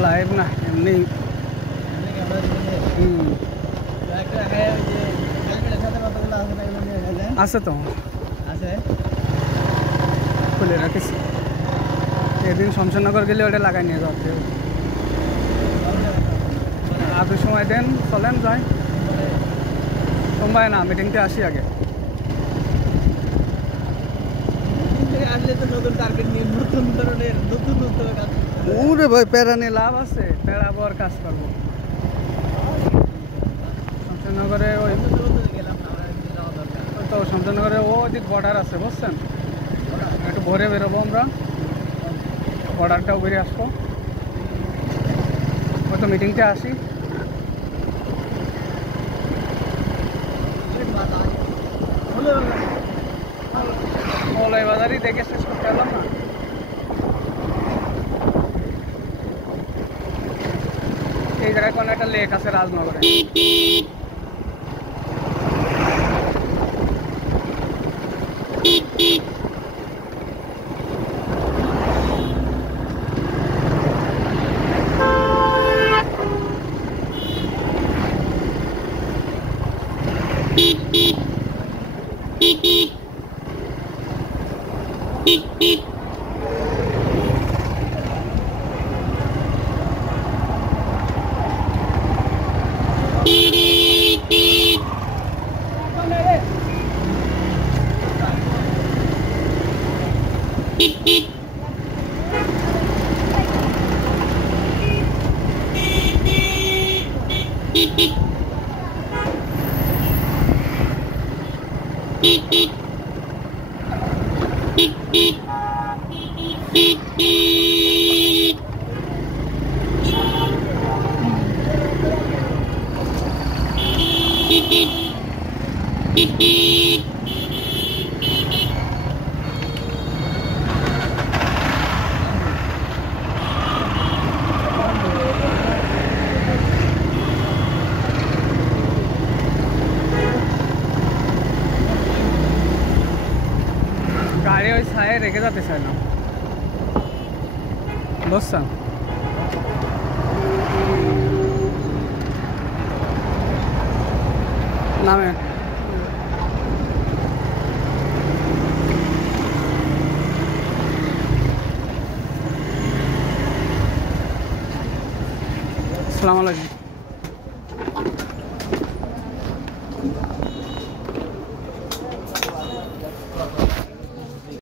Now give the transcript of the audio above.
live না এমনি আছে তো খুলে রাখিস এদিন শমশেরনগর গেলে ওটা লাগাই নিয়ে যাচ্ছে আপনি সময় দেন চলেন যাই সোমবার না মিটিংতে আসি আগে ওরে ভাই প্যারা নিয়ে লাভ আছে প্যারা বর কাজ করবো শমশেরনগরে ওই তো শমশেরনগরে ওদিক বর্ডার আছে বুঝছেন একটু ভোরে বেরোবো আমরা বর্ডারটাও বেরিয়ে আসবো ওই তো মিটিংটা আসি মলাই বাজারই দেখে শেষ করতে পারলাম না এই জায়গায় কোনো একটা লেক আছে রাজনগরে গাড়ি ওই ছায়ে রেখে যেতে চাই না বুঝছেন নামে আসসালামু আলাইকুম